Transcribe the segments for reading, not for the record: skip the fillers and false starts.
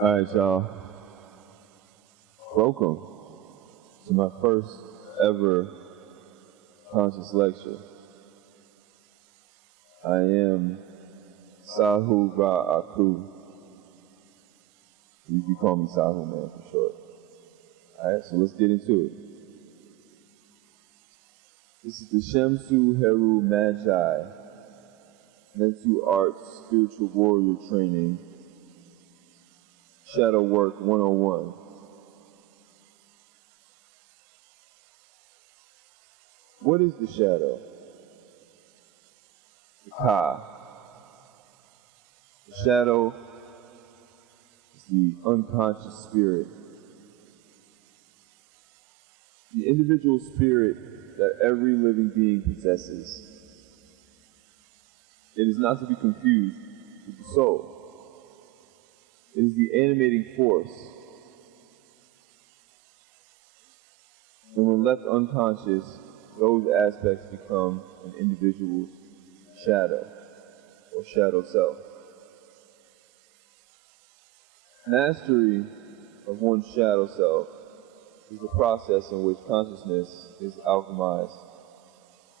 Alright, y'all. Welcome to my first ever conscious lecture. I am Sahu Ahku. You can call me Sahu, man, for short. Alright, so let's get into it. This is the Shemsu Heru Magi, Mentu Arts Spiritual Warrior Training, Shadow Work 101. What is the shadow? The Ka. The shadow is the unconscious spirit. The individual spirit that every living being possesses. It is not to be confused with the soul. It is the animating force. And when left unconscious, those aspects become an individual's shadow, or shadow self. Mastery of one's shadow self is the process in which consciousness is alchemized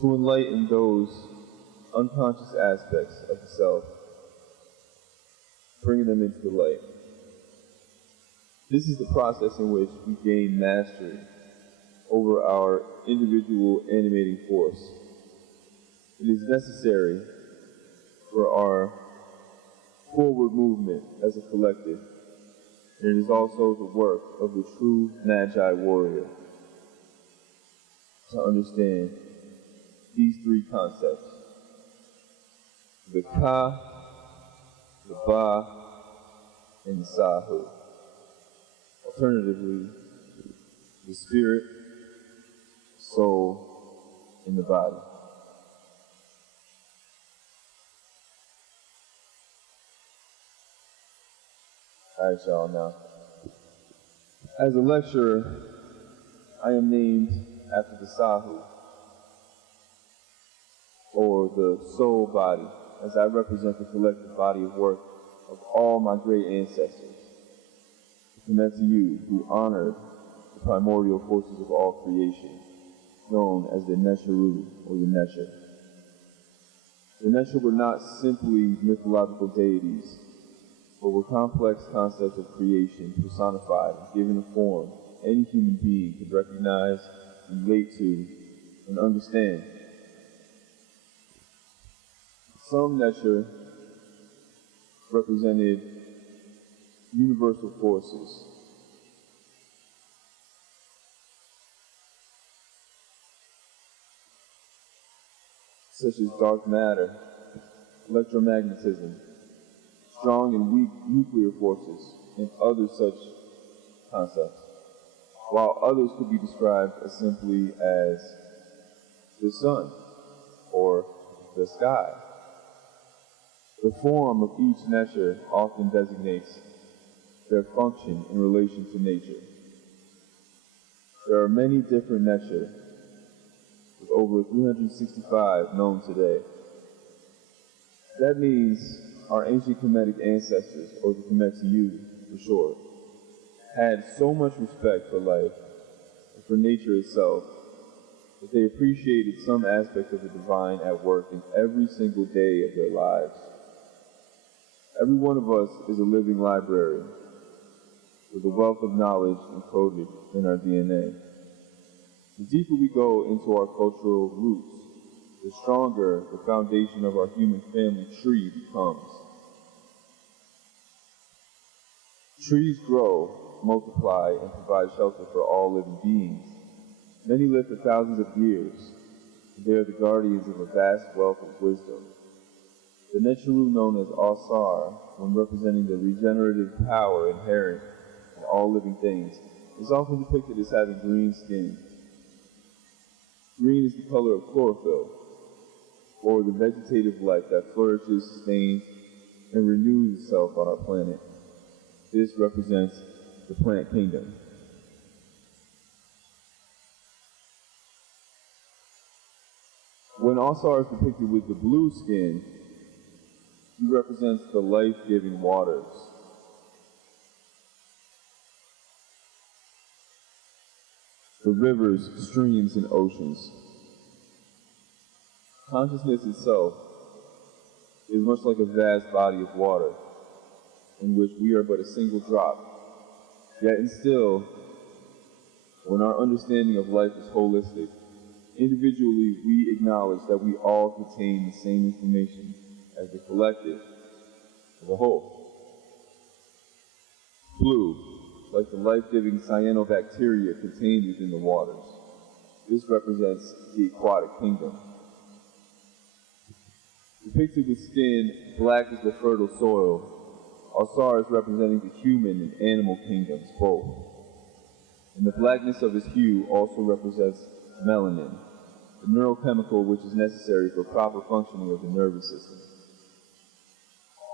to enlighten those unconscious aspects of the self, bringing them into the light. This is the process in which we gain mastery over our individual animating force. It is necessary for our forward movement as a collective, and it is also the work of the true Magi warrior to understand these three concepts: the Ka, the Ba, and the Sahu. Alternatively, the spirit, soul, and the body. Alright, y'all, now. As a lecturer, I am named after the Sahu, or the soul body, as I represent the collective body of work of all my great ancestors. I commend to you who honored the primordial forces of all creation, known as the Nesharu, or the Nesha. The Nesha were not simply mythological deities, but were complex concepts of creation personified and given a form any human being could recognize, relate to, and understand. Some Nesha represented universal forces, such as dark matter, electromagnetism, strong and weak nuclear forces, and other such concepts, while others could be described as simply as the sun or the sky. The form of each Nesha often designates their function in relation to nature. There are many different Nesha, with over 365 known today. That means our ancient Kemetic ancestors, or the Kemetu for short, had so much respect for life and for nature itself that they appreciated some aspect of the divine at work in every single day of their lives. Every one of us is a living library with a wealth of knowledge encoded in our DNA. The deeper we go into our cultural roots, the stronger the foundation of our human family tree becomes. Trees grow, multiply, and provide shelter for all living beings. Many live for thousands of years, and they are the guardians of a vast wealth of wisdom. The Nesharu, known as Asar, when representing the regenerative power inherent in all living things, is often depicted as having green skin. Green is the color of chlorophyll, or the vegetative life that flourishes, sustains, and renews itself on our planet. This represents the plant kingdom. When Asar is depicted with the blue skin, he represents the life-giving waters. the rivers, streams, and oceans. Consciousness itself is much like a vast body of water, in which we are but a single drop. Yet and still, when our understanding of life is holistic, individually we acknowledge that we all contain the same information as the collective as a whole. Blue, like the life-giving cyanobacteria contained within the waters. This represents the aquatic kingdom. Depicted with skin black as the fertile soil, Alsar is representing the human and animal kingdoms both. And the blackness of his hue also represents melanin, the neurochemical which is necessary for proper functioning of the nervous system.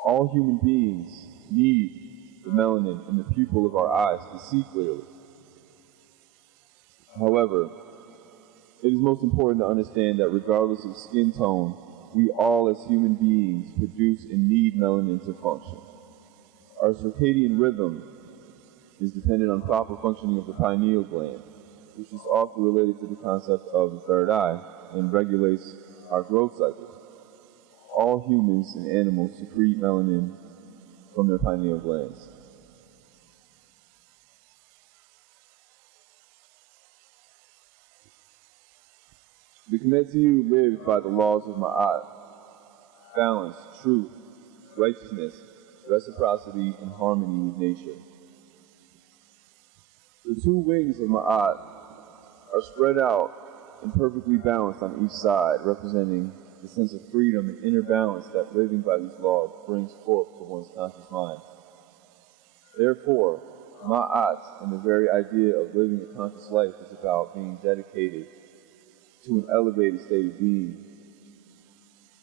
All human beings need the melanin in the pupil of our eyes to see clearly. However, it is most important to understand that regardless of skin tone, we all as human beings produce and need melanin to function. Our circadian rhythm is dependent on proper functioning of the pineal gland, which is often related to the concept of the third eye and regulates our growth cycles. All humans and animals secrete melanin from their pineal glands. The Kemetu live by the laws of Ma'at: balance, truth, righteousness, reciprocity, and harmony with nature. The two wings of Ma'at are spread out and perfectly balanced on each side, representing the sense of freedom and inner balance that living by these laws brings forth to one's conscious mind. Therefore, Ma'at and the very idea of living a conscious life is about being dedicated to an elevated state of being,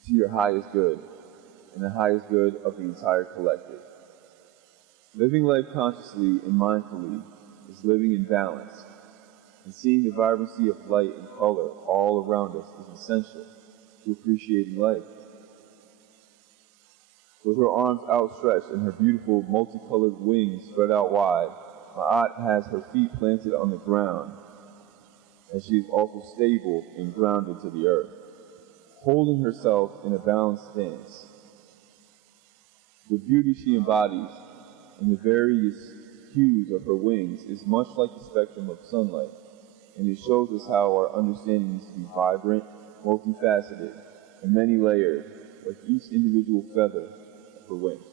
to your highest good, and the highest good of the entire collective. Living life consciously and mindfully is living in balance, and seeing the vibrancy of light and color all around us is essential to appreciating life. With her arms outstretched and her beautiful multicolored wings spread out wide, Ma'at has her feet planted on the ground, and she is also stable and grounded to the earth, holding herself in a balanced stance. The beauty she embodies in the various hues of her wings is much like the spectrum of sunlight, and it shows us how our understanding needs to be vibrant, multifaceted, and many-layered, like each individual feather of her wings.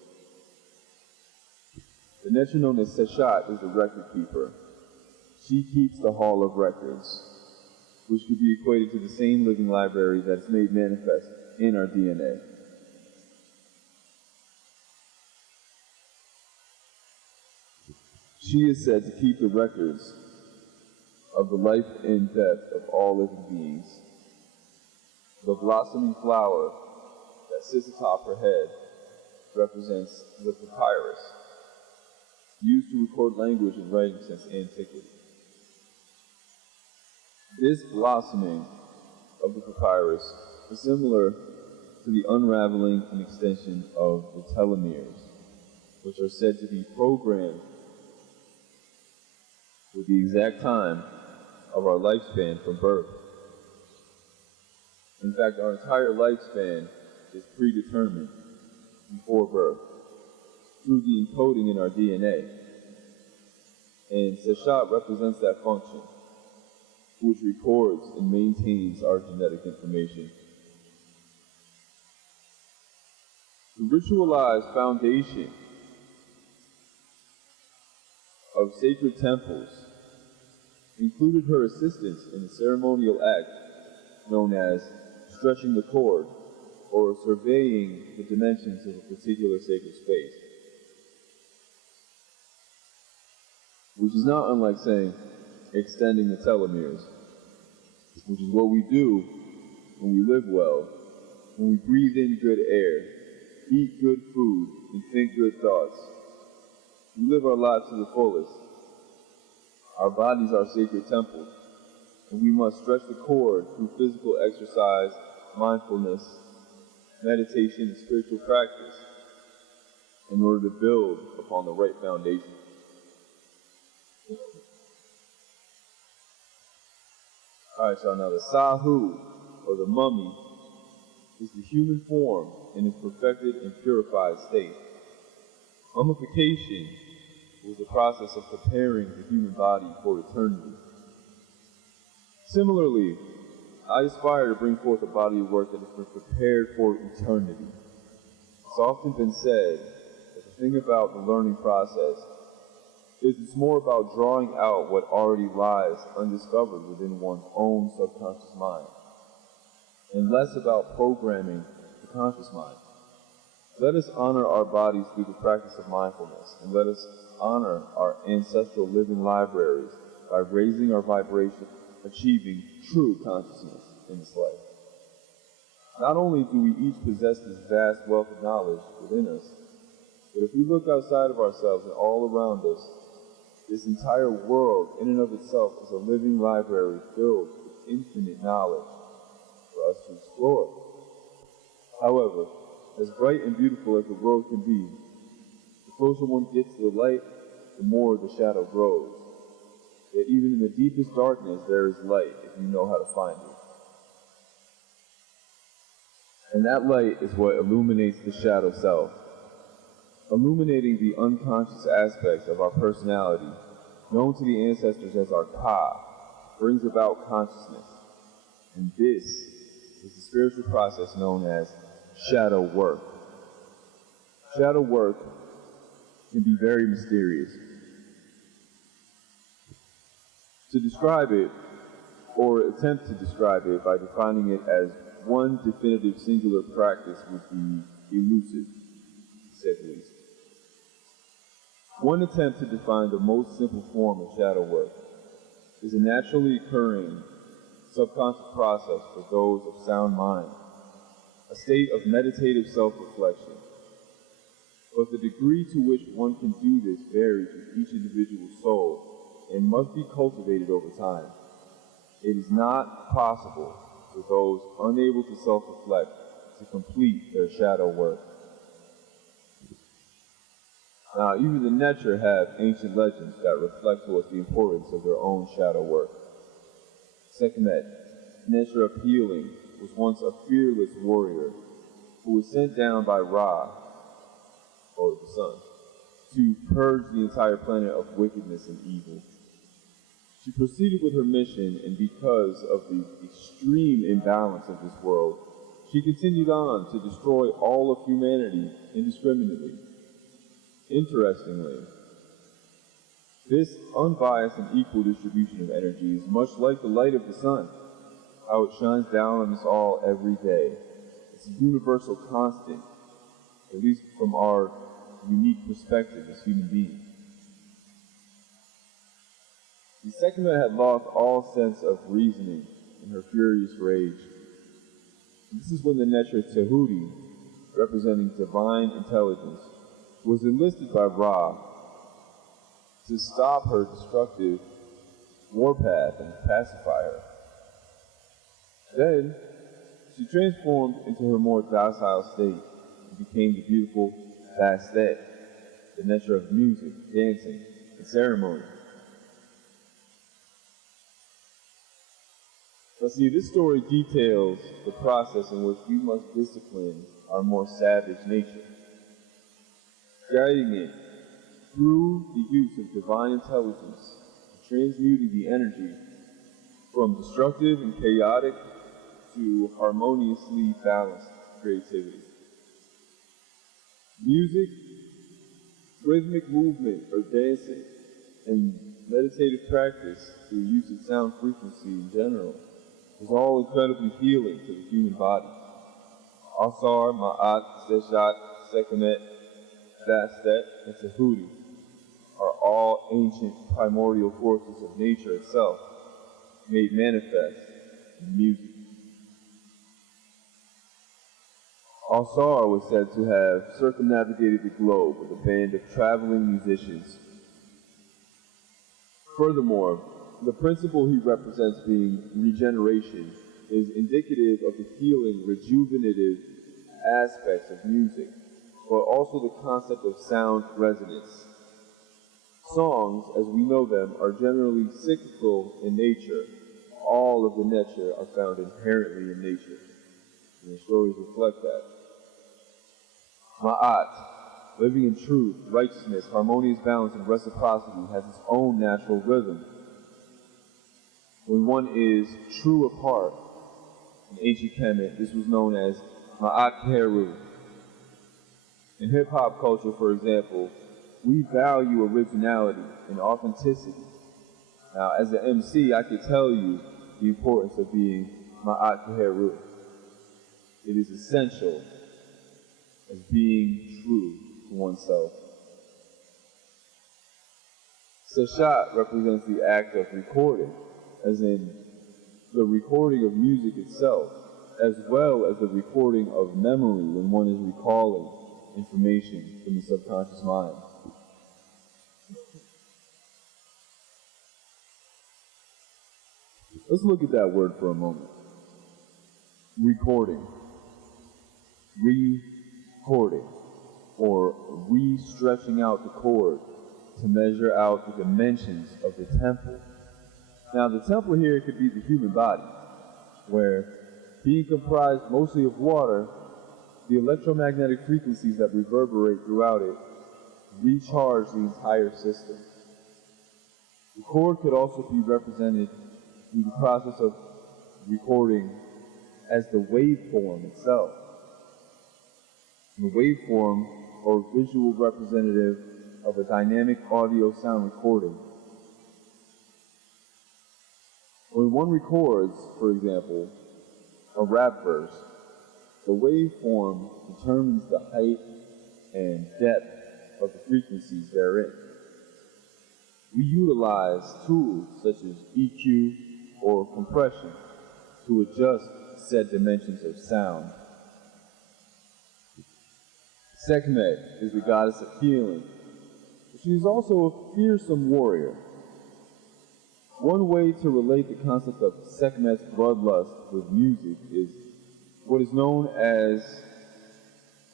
The nature known as Seshat is the record keeper. She keeps the Hall of Records, which could be equated to the same living library that is made manifest in our DNA. She is said to keep the records of the life and death of all living beings. The blossoming flower that sits atop her head represents the papyrus, used to record language and writing since antiquity. This blossoming of the papyrus is similar to the unraveling and extension of the telomeres, which are said to be programmed with the exact time of our lifespan from birth. In fact, our entire lifespan is predetermined before birth through the encoding in our DNA. And Seshat represents that function, which records and maintains our genetic information. The ritualized foundation of sacred temples included her assistance in a ceremonial act known as stretching the cord, or surveying the dimensions of a particular sacred space, which is not unlike saying extending the telomeres, which is what we do when we live well, when we breathe in good air, eat good food, and think good thoughts. We live our lives to the fullest. Our bodies are sacred temples, and we must stretch the cord through physical exercise, mindfulness, meditation, and spiritual practice in order to build upon the right foundation. Alright, so now the Sahu, or the mummy, is the human form in its perfected and purified state. Mummification was the process of preparing the human body for eternity. Similarly, I aspire to bring forth a body of work that has been prepared for eternity. It's often been said that the thing about the learning process is it's more about drawing out what already lies undiscovered within one's own subconscious mind, and less about programming the conscious mind. Let us honor our bodies through the practice of mindfulness, and let us honor our ancestral living libraries by raising our vibration, achieving true consciousness in this life. Not only do we each possess this vast wealth of knowledge within us, but if we look outside of ourselves and all around us, this entire world in and of itself is a living library filled with infinite knowledge for us to explore. However, as bright and beautiful as the world can be, the closer one gets to the light, the more the shadow grows. Yet even in the deepest darkness, there is light if you know how to find it. And that light is what illuminates the shadow self, illuminating the unconscious aspects of our personality, known to the ancestors as our Ka, brings about consciousness. And this is the spiritual process known as shadow work. Shadow work can be very mysterious. To describe it, or attempt to describe it by defining it as one definitive singular practice would be elusive, to say the least. One attempt to define the most simple form of shadow work is a naturally occurring subconscious process for those of sound mind, a state of meditative self-reflection. But the degree to which one can do this varies with each individual soul and must be cultivated over time. It is not possible for those unable to self-reflect to complete their shadow work. Now, even the Necher have ancient legends that reflect to us the importance of their own shadow work. Sekhmet, Necher of healing, was once a fearless warrior who was sent down by Ra, or the sun, to purge the entire planet of wickedness and evil. She proceeded with her mission, and because of the extreme imbalance of this world, she continued on to destroy all of humanity indiscriminately. Interestingly, this unbiased and equal distribution of energy is much like the light of the sun, how it shines down on us all every day. It's a universal constant, at least from our unique perspective as human beings. The Sekhmet had lost all sense of reasoning in her furious rage. And this is when the Necher Tehuri, representing divine intelligence, was enlisted by Ra to stop her destructive warpath and pacify her. Then, she transformed into her more docile state and became the beautiful Bastet, the Necher of music, dancing, and ceremony. Now see, this story details the process in which we must discipline our more savage nature, guiding it through the use of divine intelligence, transmuting the energy from destructive and chaotic to harmoniously balanced creativity. Music, rhythmic movement or dancing, and meditative practice through use of sound frequency in general is all incredibly healing to the human body. Asar, Ma'at, Seshat, Sekhmet, Bastet, and Tahuti are all ancient primordial forces of nature itself, made manifest in music. Asar was said to have circumnavigated the globe with a band of traveling musicians. Furthermore, the principle he represents, being regeneration, is indicative of the healing, rejuvenative aspects of music, but also the concept of sound resonance. Songs, as we know them, are generally cyclical in nature, all of the nature are found inherently in nature, and the stories reflect that. Ma'at, living in truth, righteousness, harmonious balance, and reciprocity, has its own natural rhythm. When one is true of heart, in ancient Kemet, this was known as Ma'at Heru. In hip-hop culture, for example, we value originality and authenticity. Now, as an MC, I could tell you the importance of being Ma'at Heru. It is essential as being true to oneself. Seshat represents the act of recording, as in the recording of music itself, as well as the recording of memory when one is recalling information from the subconscious mind. Let's look at that word for a moment. Recording. Recording. Or re-stretching out the cord to measure out the dimensions of the temple. Now, the temple here could be the human body, where, being comprised mostly of water, the electromagnetic frequencies that reverberate throughout it recharge the entire system. The cord could also be represented through the process of recording as the waveform itself. The waveform, or visual representative of a dynamic audio sound recording. When one records, for example, a rap verse, the waveform determines the height and depth of the frequencies therein. We utilize tools such as EQ or compression to adjust said dimensions of sound. Sekhmet is the goddess of healing. She is also a fearsome warrior. One way to relate the concept of Sekhmet's bloodlust with music is what is known as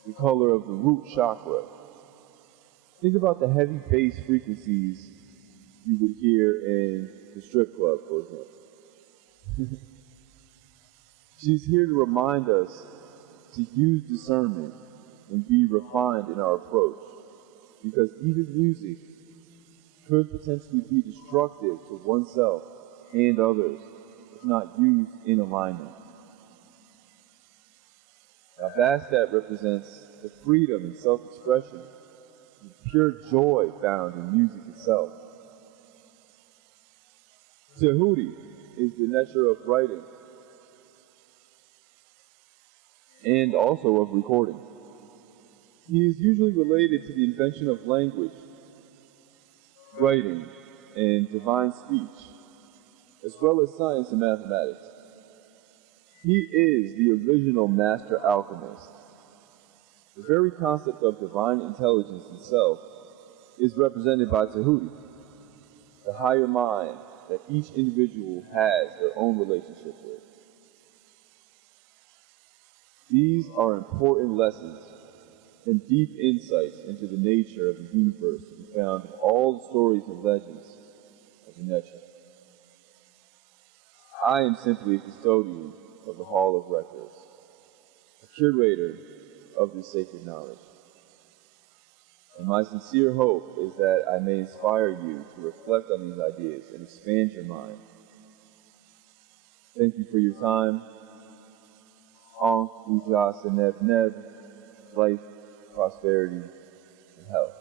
the color of the root chakra. Think about the heavy bass frequencies you would hear in the strip club, for example. She's here to remind us to use discernment and be refined in our approach, because even music could potentially be destructive to oneself and others if not used in alignment. Now, Bastet represents the freedom and self-expression, the pure joy found in music itself. Tahuti is the nature of writing and also of recording. He is usually related to the invention of language, writing, and divine speech, as well as science and mathematics. He is the original master alchemist. The very concept of divine intelligence itself is represented by Tahuti, the higher mind that each individual has their own relationship with. These are important lessons and deep insights into the nature of the universe to be found in all the stories and legends of the nature. I am simply a custodian of the Hall of Records, a curator of this sacred knowledge. And my sincere hope is that I may inspire you to reflect on these ideas and expand your mind. Thank you for your time. Ahku, life, prosperity, and health.